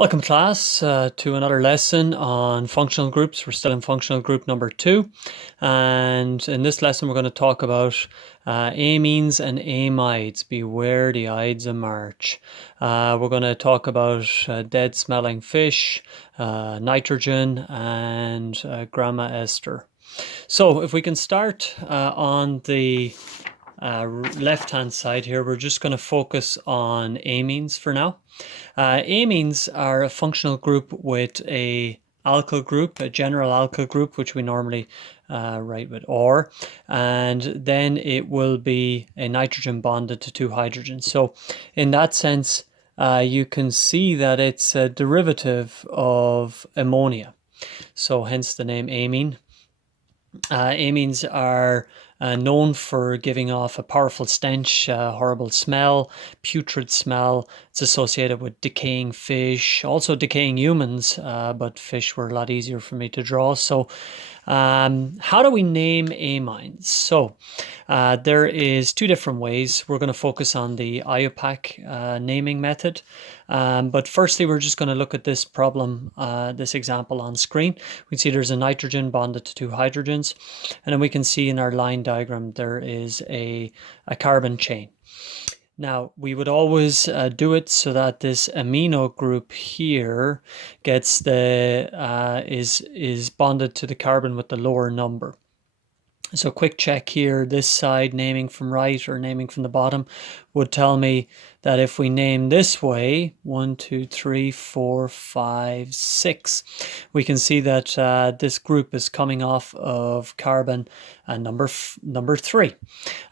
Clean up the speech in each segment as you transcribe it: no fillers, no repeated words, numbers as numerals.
Welcome class to another lesson on functional groups. We're still in functional group number 2, and in this lesson we're going to talk about amines and amides. Beware the Ides of March. We're going to talk about dead smelling fish, nitrogen, and grandma Esther. So if we can start on the left hand side here, we're just going to focus on amines for now. Amines are a functional group with a alkyl group, a general alkyl group, which we normally write with or, and then it will be a nitrogen bonded to two hydrogens. So in that sense, you can see that it's a derivative of ammonia. So hence the name amine. Amines are known for giving off a powerful stench, horrible smell, putrid smell. It's associated with decaying fish, also decaying humans, but fish were a lot easier for me to draw. So how do we name amines? So there is two different ways. We're going to focus on the IUPAC naming method. But firstly, we're just going to look at this problem, this example on screen. We can see there's a nitrogen bonded to two hydrogens. And then we can see in our line diagram, there is a carbon chain. Now, we would always do it so that this amino group here gets is bonded to the carbon with the lower number. So quick check here, this side naming from right or naming from the bottom would tell me that if we name this way, 1, 2, 3, 4, 5, 6, we can see that this group is coming off of carbon number 3.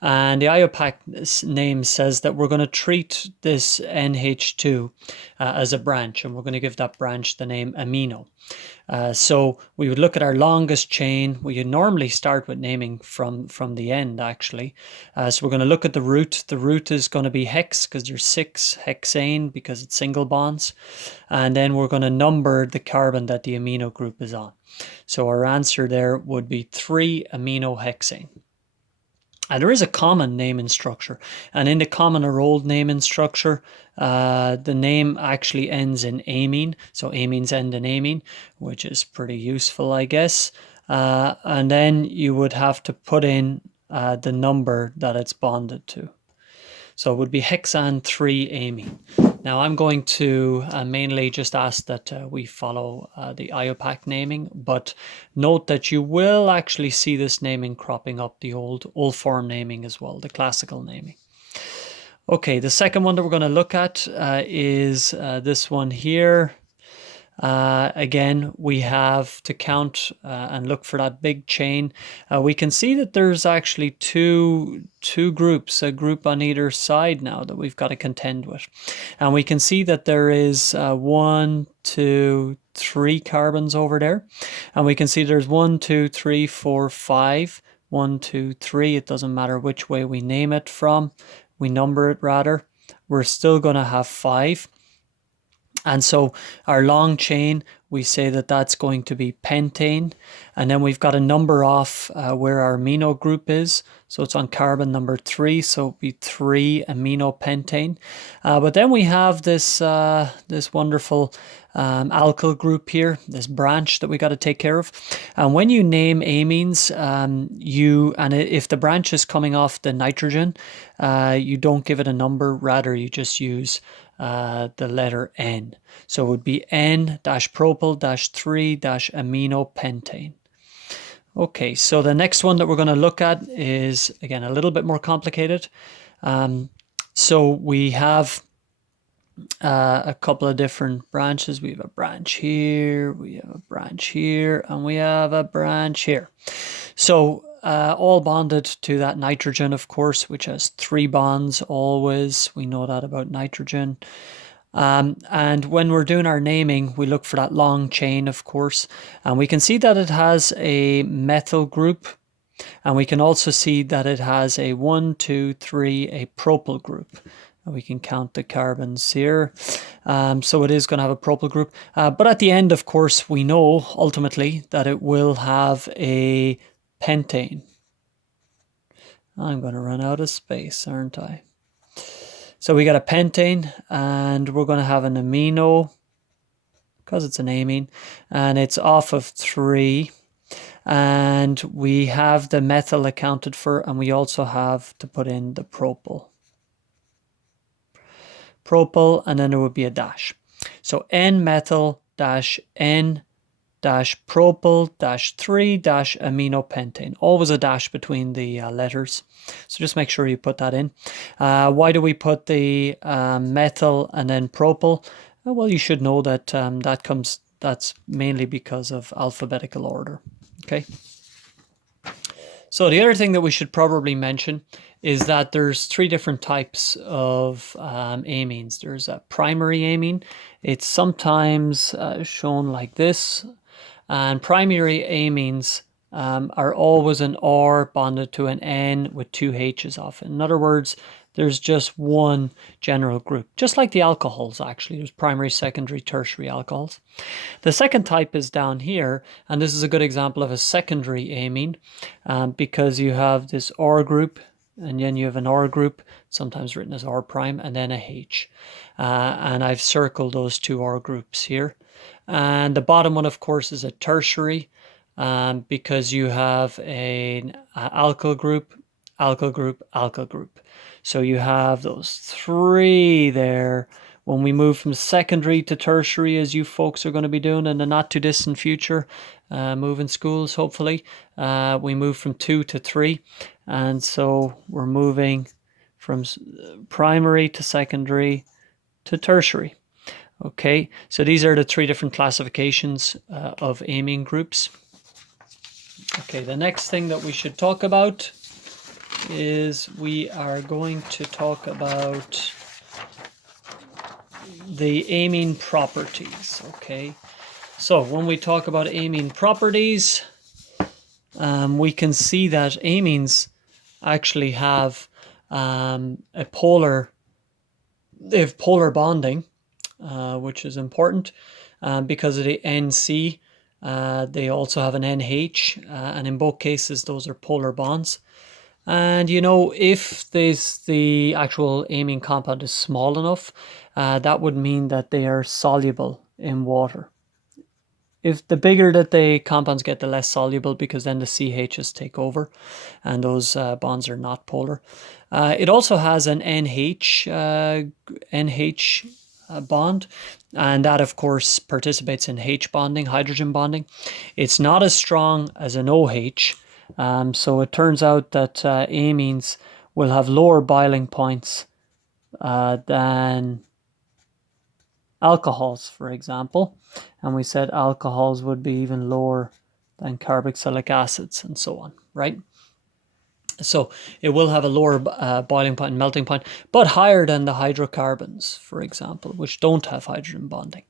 And the IUPAC name says that we're going to treat this NH2 as a branch, and we're going to give that branch the name amino. So we would look at our longest chain. We would normally start with naming from the end, actually. So we're going to look at the root. The root is going to be hex because there's 6, hexane because it's single bonds. And then we're going to number the carbon that the amino group is on. So our answer there would be 3-aminohexane. And there is a common naming structure, and in the common or old naming structure, the name actually ends in amine, so amines end in amine, which is pretty useful, I guess. And then you would have to put in the number that it's bonded to. So it would be hexane 3-amine. Now I'm going to mainly just ask that we follow the IUPAC naming, but note that you will actually see this naming cropping up, the old form naming as well, the classical naming. Okay, the second one that we're going to look at is this one here. Again, we have to count and look for that big chain. We can see that there's actually two groups, a group on either side now that we've got to contend with. And we can see that there is 1, 2, 3 carbons over there. And we can see there's 1, 2, 3, 4, 5. 1, 2, 3. It doesn't matter which way we name it from. We number it rather. We're still going to have 5. And so our long chain, we say that that's going to be pentane. And then we've got a number off where our amino group is. So it's on carbon number 3, so it'll be 3-aminopentane. But then we have this wonderful alkyl group here, this branch that we got to take care of. And when you name amines, if the branch is coming off the nitrogen, you don't give it a number, rather you just use the letter N. So it would be N-propyl-3-aminopentane. Okay, so the next one that we're going to look at is, again, a little bit more complicated. So we have a couple of different branches. We have a branch here, we have a branch here, and we have a branch here. So all bonded to that nitrogen, of course, which has 3 bonds always. We know that about nitrogen. And when we're doing our naming, we look for that long chain, of course. And we can see that it has a methyl group. And we can also see that it has a 1, 2, 3, a propyl group. And we can count the carbons here. So it is going to have a propyl group. But at the end, of course, we know ultimately that it will have a pentane. I'm going to run out of space, aren't I? So we got a pentane, and we're going to have an amino, because it's an amine, and it's off of 3. And we have the methyl accounted for, and we also have to put in the propyl. Propyl, and then there would be a dash. So N-methyl dash N dash propyl dash 3 dash aminopentane. Always a dash between the letters. So just make sure you put that in. Why do we put the methyl and then propyl? Well, you should know that that's mainly because of alphabetical order. Okay. So the other thing that we should probably mention is that there's 3 different types of amines. There's a primary amine. It's sometimes shown like this. And primary amines are always an R bonded to an N with 2 H's off. In other words, there's just one general group. Just like the alcohols, actually. There's primary, secondary, tertiary alcohols. The second type is down here, and this is a good example of a secondary amine because you have this R group, and then you have an R group, sometimes written as R prime, and then a H. And I've circled those 2 R groups here. And the bottom one, of course, is a tertiary because you have an alkyl group, alkyl group, alkyl group. So you have those 3 there. When we move from secondary to tertiary, as you folks are going to be doing in the not too distant future, moving schools, hopefully, we move from 2 to 3. And so we're moving from primary to secondary to tertiary. Okay, so these are the 3 different classifications of amine groups. Okay, the next thing that we should talk about is we are going to talk about the amine properties. Okay, so when we talk about amine properties, we can see that amines actually have they have polar bonding, which is important because of the NC. They also have an NH, and in both cases, those are polar bonds. And you know, if the actual amine compound is small enough, that would mean that they are soluble in water. If the bigger that the compounds get, the less soluble, because then the CHs take over and those bonds are not polar. It also has an NH bond, and that of course participates in H bonding, hydrogen bonding. It's not as strong as an OH, so it turns out that amines will have lower boiling points than alcohols, for example, and we said alcohols would be even lower than carboxylic acids and so on, right? So it will have a lower boiling point and melting point, but higher than the hydrocarbons, for example, which don't have hydrogen bonding.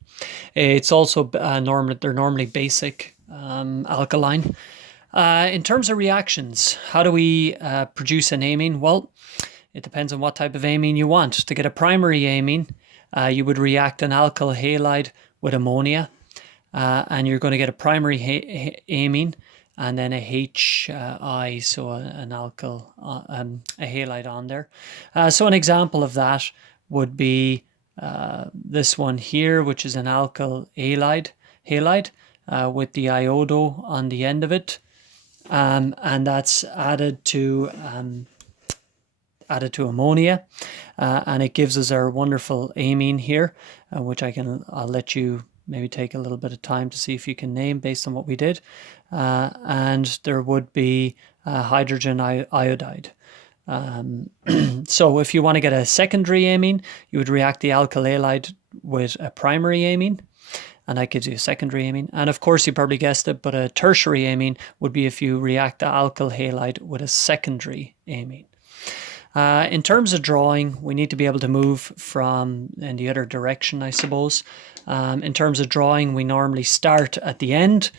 It's also they're normally basic alkaline. In terms of reactions, how do we produce an amine? Well, it depends on what type of amine you want. To get a primary amine, you would react an alkyl halide with ammonia, and you're going to get a primary amine and then a HI, so an alkyl, a halide on there. So an example of that would be this one here, which is an alkyl halide with the iodo on the end of it, and that's added to ammonia, and it gives us our wonderful amine here, which I'll let you maybe take a little bit of time to see if you can name based on what we did. And there would be hydrogen iodide. So if you want to get a secondary amine, you would react the alkyl halide with a primary amine, and that gives you a secondary amine. And of course, you probably guessed it, but a tertiary amine would be if you react the alkyl halide with a secondary amine. In terms of drawing, we need to be able to move from in the other direction, I suppose. In terms of drawing, we normally start at the end.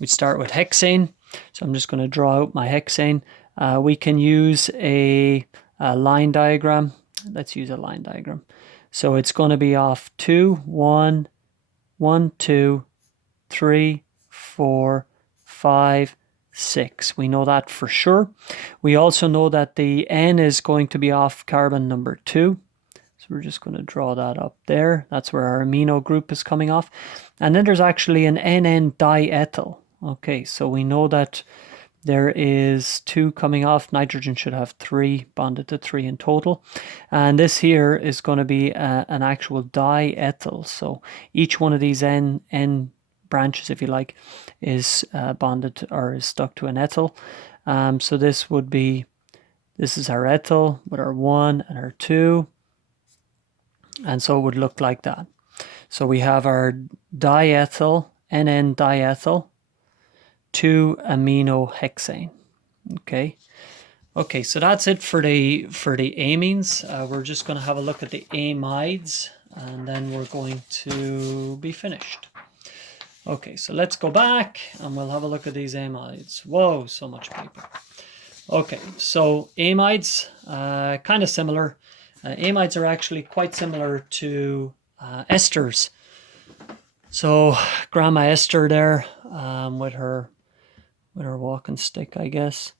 We start with hexane. So I'm just going to draw out my hexane. We can use a line diagram. Let's use a line diagram. So it's going to be off 2, 1, 1, 2, 3, 4, 5, 6. We know that for sure. We also know that the N is going to be off carbon number 2. So we're just going to draw that up there. That's where our amino group is coming off. And then there's actually an NN diethyl. Okay, so we know that there is 2 coming off. Nitrogen should have 3, bonded to 3 in total. And this here is going to be an actual diethyl. So each one of these N branches, if you like, is bonded or is stuck to an ethyl. So this is our ethyl with our 1 and our 2. And so it would look like that. So we have our diethyl, NN diethyl, 2-aminohexane. Okay, so that's it for the amines. We're just going to have a look at the amides, and then we're going to be finished. Okay, so let's go back and we'll have a look at these amides. Whoa, so much paper. Okay, so amides, kind of similar. Amides are actually quite similar to esters. So Grandma Esther there, with her walking stick, I guess,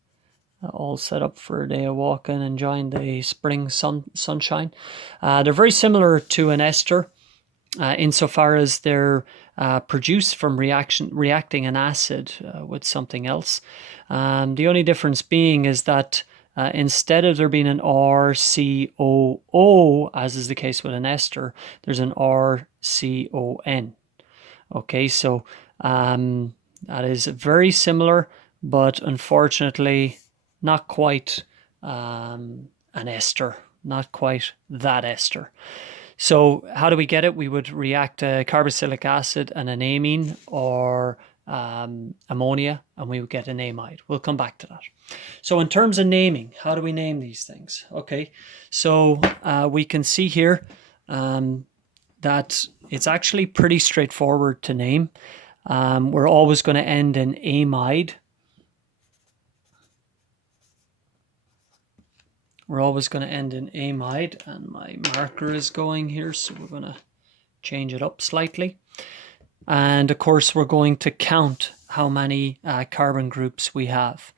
all set up for a day of walking, enjoying the spring sunshine. They're very similar to an ester, insofar as they're produced from reacting an acid with something else. The only difference being is that instead of there being an RCOO, as is the case with an ester, there's an RCON. Okay, so that is very similar, but unfortunately not quite an ester, not quite that ester. So how do we get it? We would react a carboxylic acid and an amine, or ammonia, and we would get an amide. We'll come back to that. So in terms of naming, how do we name these things? Okay, so we can see here that it's actually pretty straightforward to name. We're always going to end in amide. We're always going to end in amide, and my marker is going here, so we're going to change it up slightly. And of course, we're going to count how many carbon groups we have.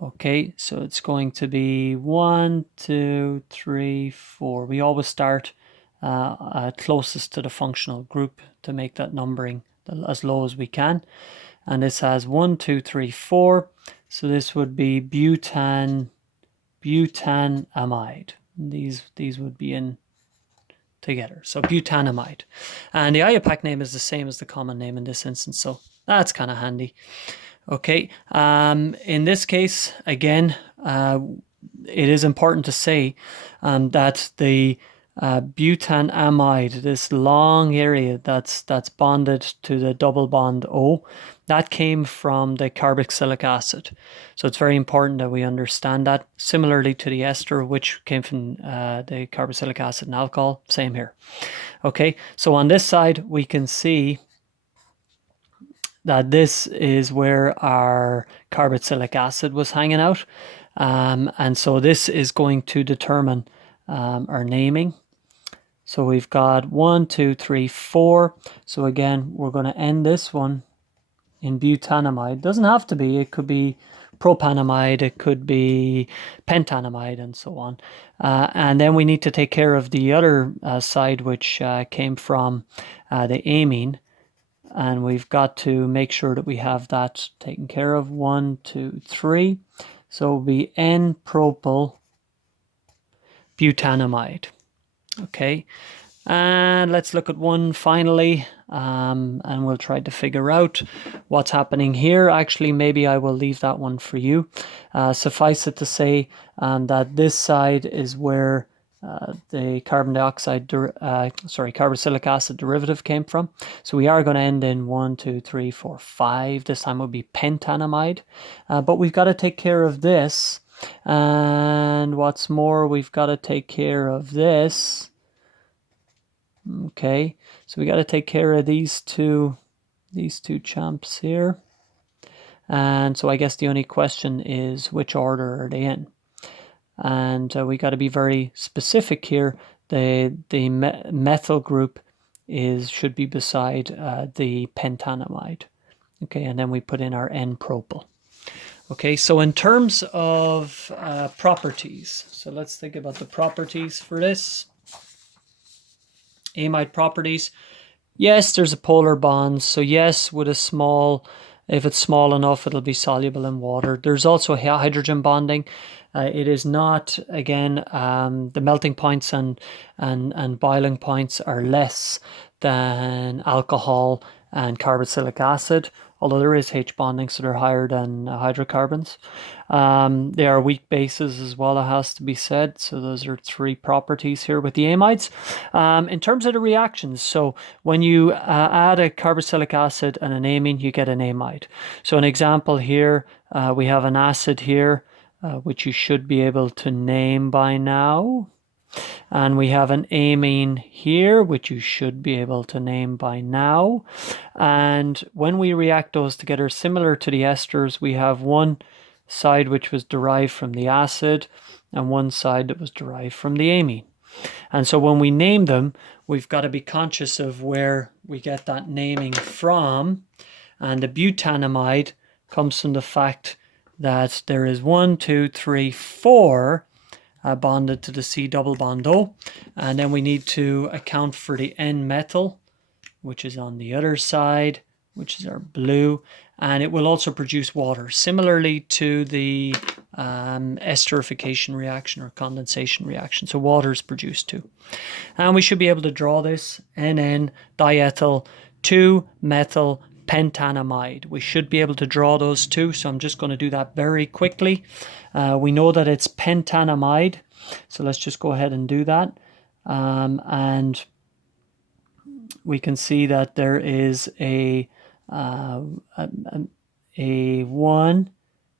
Okay, so it's going to be 1, 2, 3, 4. We always start closest to the functional group to make that numbering as low as we can. And this has 1, 2, 3, 4. So this would be butanamide. These would be in together. So butanamide. And the IUPAC name is the same as the common name in this instance, so that's kind of handy. Okay, in this case, again, it is important to say that the butanamide, this long area that's bonded to the double bond O, that came from the carboxylic acid. So it's very important that we understand that. Similarly to the ester, which came from the carboxylic acid and alcohol, same here. Okay, so on this side, we can see that this is where our carboxylic acid was hanging out. And so this is going to determine our naming. So we've got 1, 2, 3, 4. So again, we're going to end this one in butanamide. Doesn't have to be. It could be propanamide. It could be pentanamide, and so on. And then we need to take care of the other side, which came from the amine. And we've got to make sure that we have that taken care of. 1, 2, 3. So it'll be N-propyl butanamide. Okay, and let's look at one finally, and we'll try to figure out what's happening here. Actually, maybe I will leave that one for you. Suffice it to say that this side is where the carboxylic acid derivative came from. So we are going to end in 1, 2, 3, 4, 5. This time will be pentanamide, but we've got to take care of this. And what's more, we've got to take care of this. Okay, so we got to take care of these two champs here. And so I guess the only question is, which order are they in? And we got to be very specific here. The methyl group should be beside the pentanamide. Okay, and then we put in our N-propyl. Okay, so in terms of properties, so let's think about the properties for this. Amide properties. Yes, there's a polar bond. So yes, with a small, if it's small enough, it'll be soluble in water. There's also hydrogen bonding. It is not, again, the melting points and boiling points are less than alcohol and carboxylic acid, although there is H bonding, so they're higher than hydrocarbons. They are weak bases as well, it has to be said. So those are three properties here with the amides. In terms of the reactions, so when you add a carboxylic acid and an amine, you get an amide. So an example here, we have an acid here, which you should be able to name by now. And we have an amine here, which you should be able to name by now. And when we react those together, similar to the esters, we have one side which was derived from the acid and one side that was derived from the amine. And so when we name them, we've got to be conscious of where we get that naming from. And the butanamide comes from the fact that there is 1, 2, 3, 4 bonded to the C double bond O. And then we need to account for the N metal, which is on the other side, which is our blue. And it will also produce water, similarly to the esterification reaction or condensation reaction. So water is produced too. And we should be able to draw this NN diethyl 2-methyl pentanamide. We should be able to draw those two, so I'm just going to do that very quickly. We know that it's pentanamide, so let's just go ahead and do that. And we can see that there is a 1,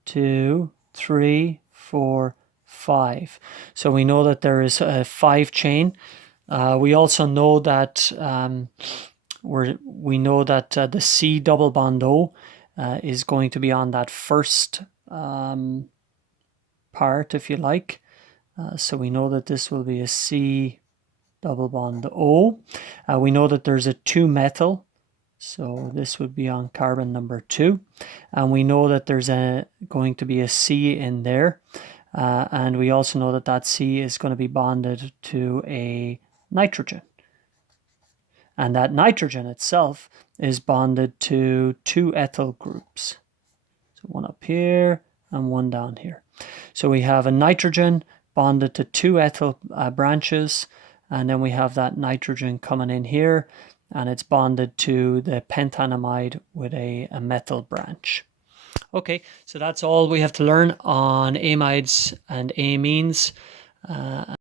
2, 3, 4, 5. So we know that there is a 5 chain. We also know that the C double bond O is going to be on that first part, if you like. So we know that this will be a C double bond O. We know that there's a 2-methyl. So this would be on carbon number 2. And we know that there's going to be a C in there. And we also know that that C is going to be bonded to a nitrogen. And that nitrogen itself is bonded to 2 ethyl groups. So one up here and one down here. So we have a nitrogen bonded to 2 ethyl branches. And then we have that nitrogen coming in here. And it's bonded to the pentanamide with a methyl branch. Okay, so that's all we have to learn on amides and amines.